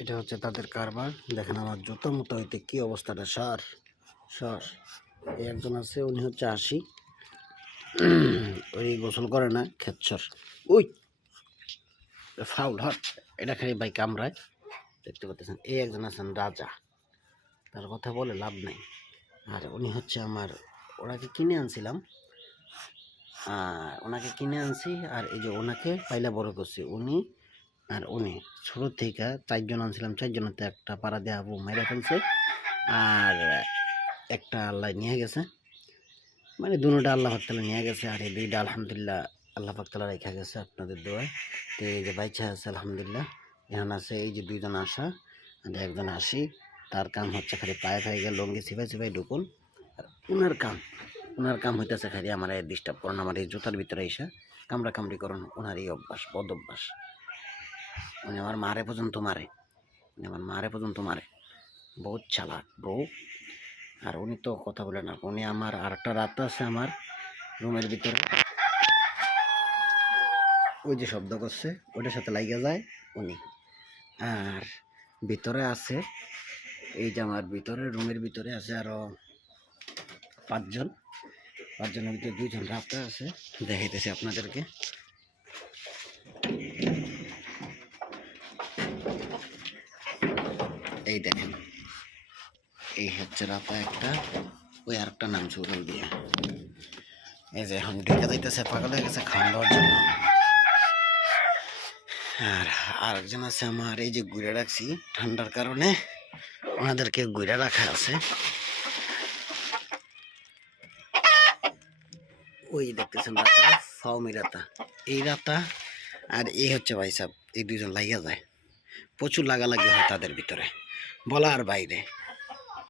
এটা হচ্ছে তাদের কারবার। দেখেন আমার জুতো মতো হইতে কি অবস্থাটা। সর সর। এই একজন আছে, উনি হচ্ছে 80, ওই গোসল করে না, খেচ্ছর। ওই ফাউল হট, এটা খালি ভাই কামড়ায়। দেখতে পাচ্ছেন এই একজন আছেন রাজা, তার কথা বলে লাভ নাই। আর উনি হচ্ছে আমার, ওনাকে কিনে আনছিলাম, ওনাকে কিনে আনছি। আর এই যে ওনাকে পাইলা বড় করছি, উনি আর উনি ছোট থেকে 4 জন আনছিলাম, 4 জনেতে একটা পাড়া দেওয়া আবু মেরে ফেলছে, আর একটা আল্লাহ নিয়ে গেছে। মানে দুটোটা আল্লাহ পাকতালা নিয়ে গেছে, আর এই দুইটা আলহামদুলিল্লাহ আল্লাহ পাকতালা রেখা গেছে আপনাদের দোয়ায়। তো এই যে বাইচা আছে আলহামদুলিল্লাহ। এখন আছে এই যে 2 জন আসা আর একজন আসি। তার কাম হচ্ছে খালি পায়ে খাই গেল লঙ্গি চিপাই চিপাই ঢুকুন। আর ওনার কাম হইতেছে খালি আমার ডিস্টার্ব করুন, আমার এই জুতার ভিতরে এসে কামড়া কামড়ি করুন। ওনার এই অভ্যাস, বদ অভ্যাস। উনি আমার মারে পর্যন্ত মারে, বহুত চালাক বউ। আর উনি তো কথা বলে না, উনি আমার আর একটা রাত আছে আমার রুমের ভিতরে, ওই যে শব্দ করছে ওইটার সাথে লাগিয়ে যায় উনি। আর ভিতরে আছে, এই যে আমার ভিতরে রুমের ভিতরে আছে আরো 5 জন। 5 জনের ভিতরে 2 জন রাতে আছে, দেখাইতেছি আপনাদেরকে। এই দেখেন, এই হচ্ছে রাতা একটা, ওই আরেকটা নাম চুরল দিয়ে। এই যে এখন ঢেকে যাইতেছে, পাগল হয়ে গেছে খাওয়া দাওয়ার জন্য। আর আরেকজন আছে আমার, এই যে গুড়ে রাখছি ঠান্ডার কারণে, ওনাদেরকে গুড়ে রাখা আছে। ওই দেখতেছেন রাতা, ফাউমি রাতা, এই রাতা। আর এই হচ্ছে ভাই সাহেব, এই 2 জন লাগিয়া যায়, প্রচুর লাগালাগি হয় তাদের ভিতরে, বলার বাইরে।